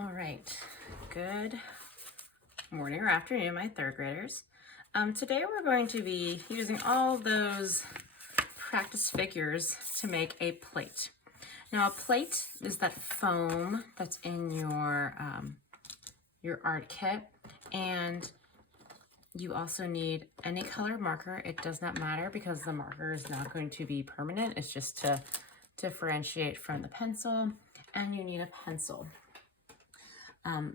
All right, good morning or afternoon, my third graders. Today we're going to be using all those practice figures to make a plate. Now a plate is that foam that's in your art kit, and you also need any color marker. It does not matter because the marker is not going to be permanent. It's just to differentiate from the pencil, and you need a pencil.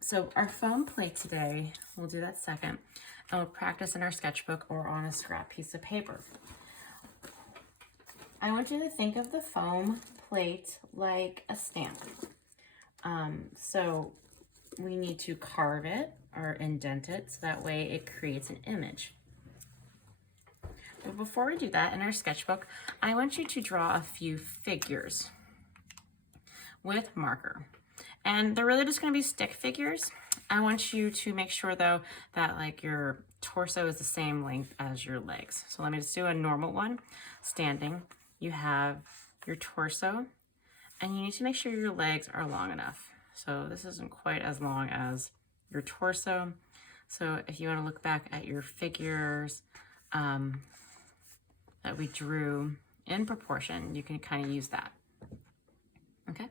So our foam plate today, we'll do that second, and we'll practice in our sketchbook or on a scrap piece of paper. I want you to think of the foam plate like a stamp. So we need to carve it or indent it so that way it creates an image. But before we do that, in our sketchbook, I want you to draw a few figures with marker. And they're really just going to be stick figures. I want you to make sure though that like your torso is the same length as your legs. So let me just do a normal one. Standing, you have your torso, and you need to make sure your legs are long enough. So this isn't quite as long as your torso. So if you want to look back at your figures that we drew in proportion, you can kind of use that. Okay.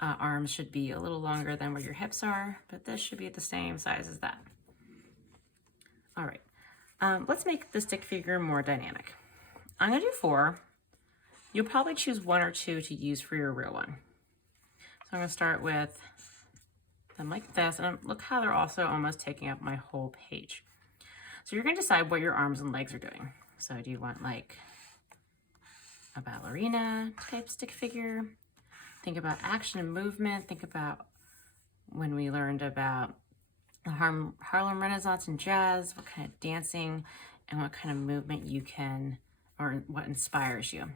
Arms should be a little longer than where your hips are, but this should be the same size as that. All right, let's make the stick figure more dynamic. I'm gonna do 4. You'll probably choose 1 or 2 to use for your real one. So I'm gonna start with them like this, and look how they're also almost taking up my whole page. So you're gonna decide what your arms and legs are doing. So do you want like a ballerina type stick figure? Think about action and movement. Think about when we learned about the Harlem Renaissance and jazz, what kind of dancing and what kind of movement you can, or what inspires you.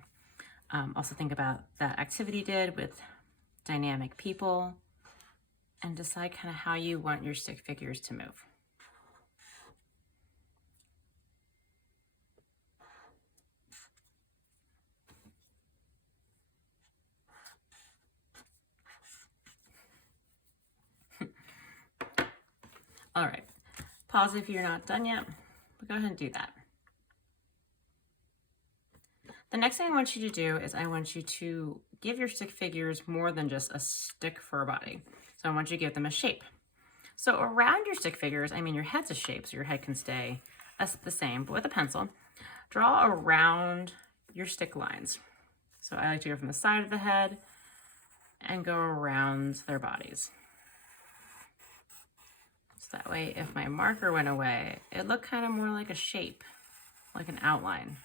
Also think about that activity you did with dynamic people, and decide kind of how you want your stick figures to move. All right, pause if you're not done yet, but go ahead and do that. The next thing I want you to do is I want you to give your stick figures more than just a stick for a body. So I want you to give them a shape. So around your stick figures, I mean your head's a shape, so your head can stay the same, but with a pencil, draw around your stick lines. So I like to go from the side of the head and go around their bodies. That way, if my marker went away, it looked kind of more like a shape, like an outline.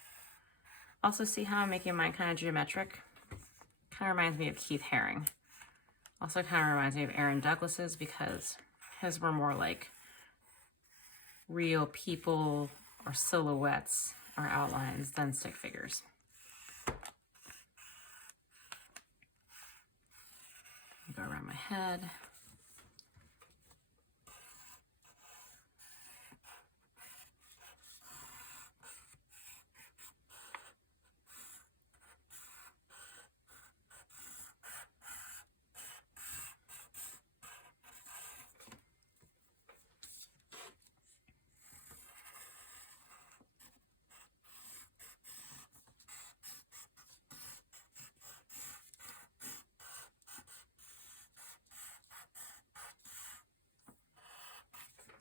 Also, see how I'm making mine kind of geometric? Kind of reminds me of Keith Haring. Also kind of reminds me of Aaron Douglas's, because his were more like real people or silhouettes or outlines than stick figures. Go around my head.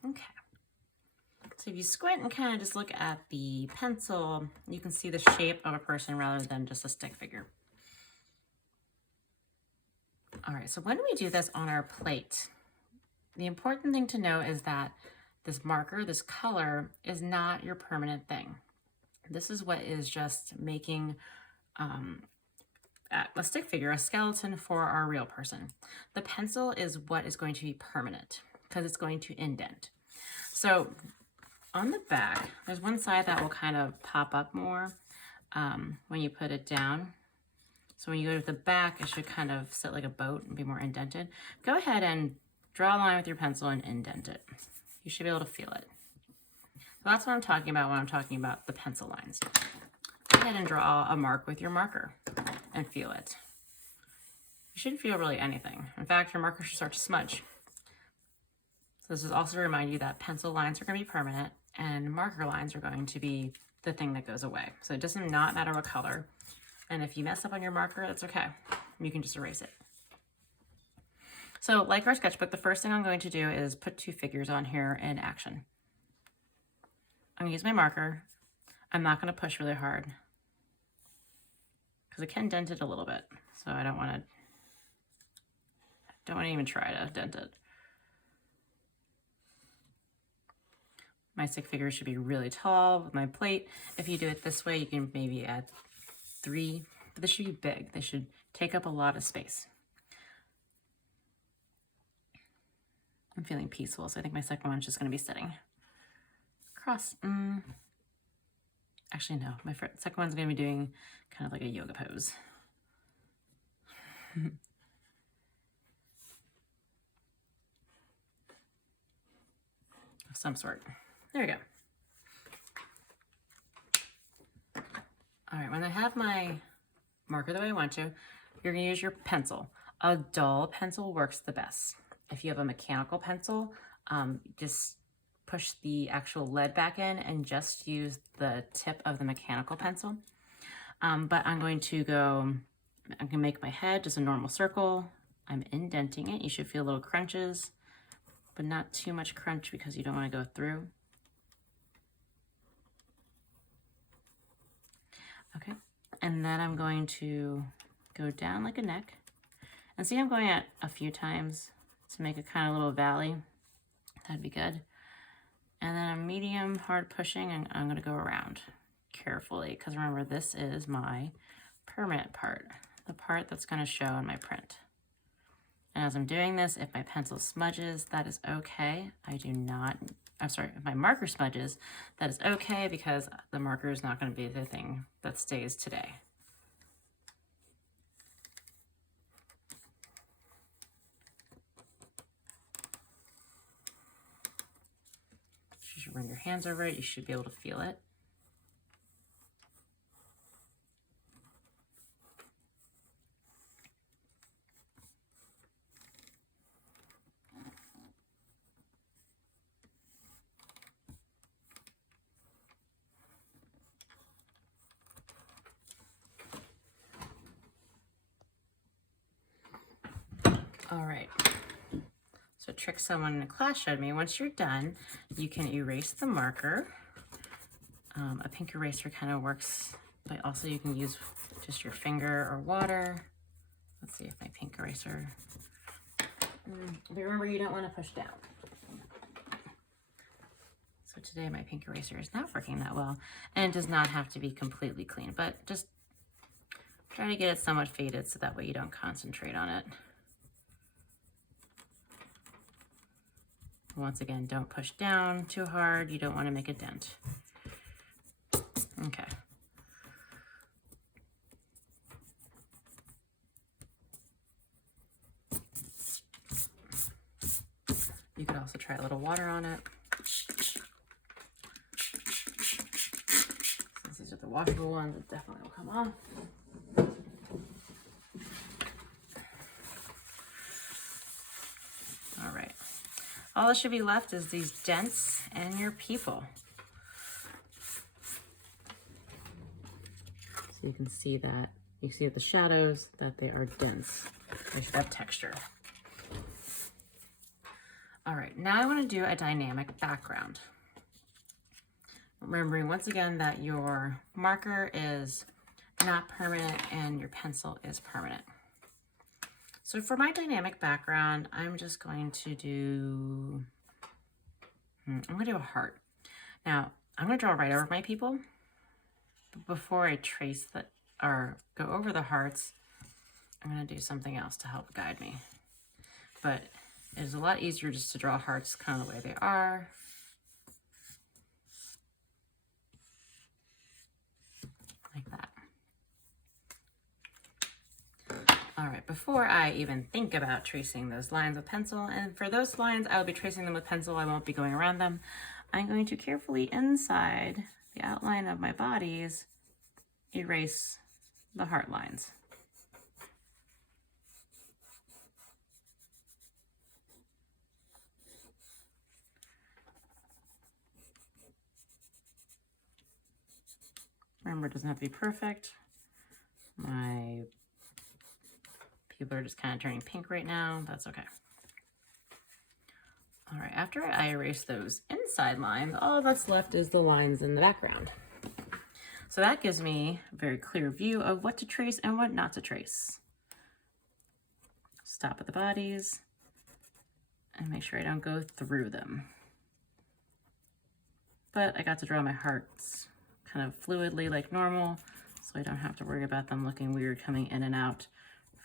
Okay, so if you squint and kind of just look at the pencil, you can see the shape of a person rather than just a stick figure. All right, so when we do this on our plate, the important thing to know is that this marker, this color, is not your permanent thing. This is what is just making a stick figure, a skeleton for our real person. The pencil is what is going to be permanent because it's going to indent. So on the back, there's one side that will kind of pop up more when you put it down. So when you go to the back, it should kind of sit like a boat and be more indented. Go ahead and draw a line with your pencil and indent it. You should be able to feel it. So that's what I'm talking about when I'm talking about the pencil lines. Go ahead and draw a mark with your marker and feel it. You shouldn't feel really anything. In fact, your marker should start to smudge. this is also to remind you that pencil lines are going to be permanent and marker lines are going to be the thing that goes away. So it does not matter what color. And if you mess up on your marker, that's okay. You can just erase it. So like our sketchbook, the first thing I'm going to do is put 2 figures on here in action. I'm going to use my marker. I'm not going to push really hard because it can dent it a little bit. So I don't want to even try to dent it. My stick figures should be really tall with my plate. If you do it this way, you can maybe add 3, but this should be big. They should take up a lot of space. I'm feeling peaceful, so I think my second one's just going to be sitting across. Actually, no. My second one's going to be doing kind of like a yoga pose. Of some sort. There we go. All right, when I have my marker the way I want to, you're going to use your pencil. A dull pencil works the best. If you have a mechanical pencil, just push the actual lead back in and just use the tip of the mechanical pencil. But I'm going to make my head just a normal circle. I'm indenting it. You should feel little crunches, but not too much crunch because you don't want to go through. Okay, and then I'm going to go down like a neck. And see, I'm going at a few times to make a kind of little valley. That'd be good. And then a medium hard pushing, and I'm going to go around carefully because remember, this is my permanent part, the part that's going to show in my print. And as I'm doing this, if my pencil smudges, that is okay. If my marker smudges, that is okay because the marker is not going to be the thing that stays today. You should run your hands over it. You should be able to feel it. All right, so a trick someone in a class showed me, once you're done, you can erase the marker. A pink eraser kind of works, but also you can use just your finger or water. Let's see if my pink eraser, but remember you don't want to push down. So today my pink eraser is not working that well, and it does not have to be completely clean, but just try to get it somewhat faded so that way you don't concentrate on it. Once again, don't push down too hard. You don't want to make a dent. Okay. You could also try a little water on it. Since these are the washable ones, it definitely will come off. All right. All that should be left is these dents and your people. So you can see that, you see at the shadows that they are dense. They should have texture. All right, now I want to do a dynamic background. Remembering once again that your marker is not permanent and your pencil is permanent. So for my dynamic background, I'm just going to do, a heart. Now, I'm going to draw right over my people. But before I trace or go over the hearts, I'm going to do something else to help guide me. But it is a lot easier just to draw hearts kind of the way they are. Like that. All right, before I even think about tracing those lines with pencil, and for those lines, I'll be tracing them with pencil. I won't be going around them. I'm going to carefully inside the outline of my bodies, erase the heart lines. Remember, it doesn't have to be perfect. My people are just kind of turning pink right now. That's okay. All right, after I erase those inside lines, all that's left is the lines in the background. So that gives me a very clear view of what to trace and what not to trace. Stop at the bodies and make sure I don't go through them. But I got to draw my hearts kind of fluidly like normal, so I don't have to worry about them looking weird coming in and out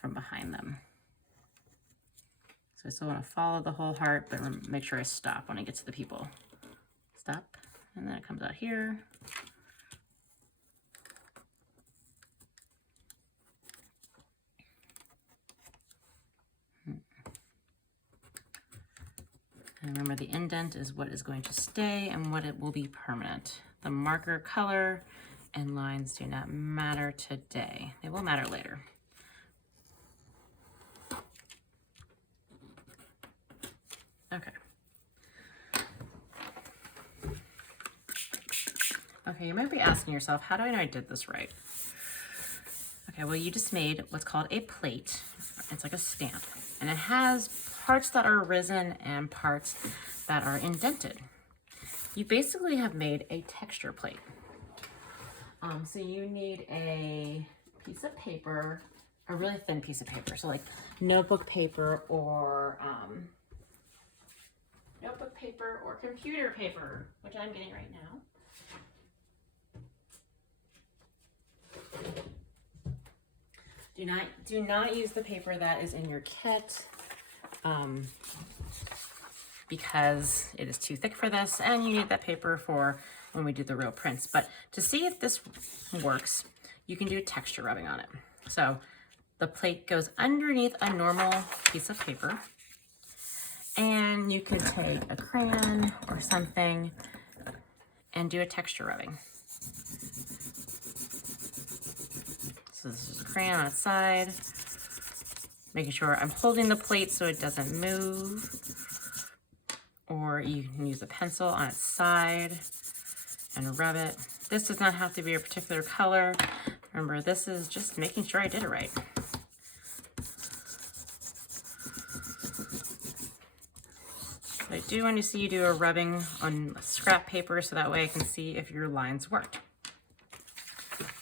from behind them. So I still want to follow the whole heart, but make sure I stop when I get to the people. Stop, and then it comes out here. And remember, the indent is what is going to stay and what it will be permanent. The marker color and lines do not matter today. They will matter later. Okay. Okay, you might be asking yourself, how do I know I did this right? Okay, well, you just made what's called a plate. It's like a stamp, and it has parts that are risen and parts that are indented. You basically have made a texture plate. So you need a piece of paper, a really thin piece of paper, so like notebook paper or computer paper, which I'm getting right now. Do not use the paper that is in your kit because it is too thick for this, and you need that paper for when we do the real prints. But to see if this works, you can do texture rubbing on it. So the plate goes underneath a normal piece of paper, and you could take a crayon or something and do a texture rubbing. So this is a crayon on its side, making sure I'm holding the plate so it doesn't move. Or you can use a pencil on its side and rub it. This does not have to be a particular color. Remember, this is just making sure I did it right. But I do want to see you do a rubbing on scrap paper so that way I can see if your lines worked.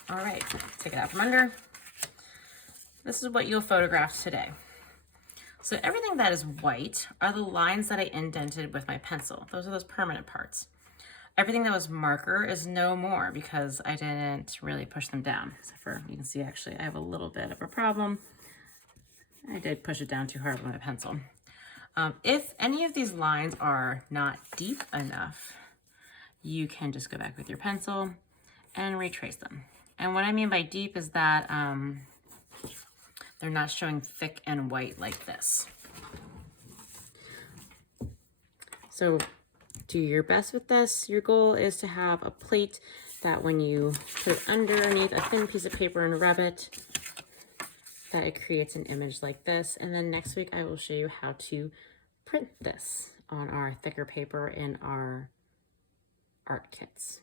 All right, take it out from under. This is what you'll photograph today. So everything that is white are the lines that I indented with my pencil. Those are those permanent parts. Everything that was marker is no more because I didn't really push them down. Except for, you can see actually I have a little bit of a problem. I did push it down too hard with my pencil. If any of these lines are not deep enough, you can just go back with your pencil and retrace them. And what I mean by deep is that they're not showing thick and white like this. So do your best with this. Your goal is to have a plate that when you put it underneath a thin piece of paper and rub it, that it creates an image like this. And then next week I will show you how to print this on our thicker paper in our art kits.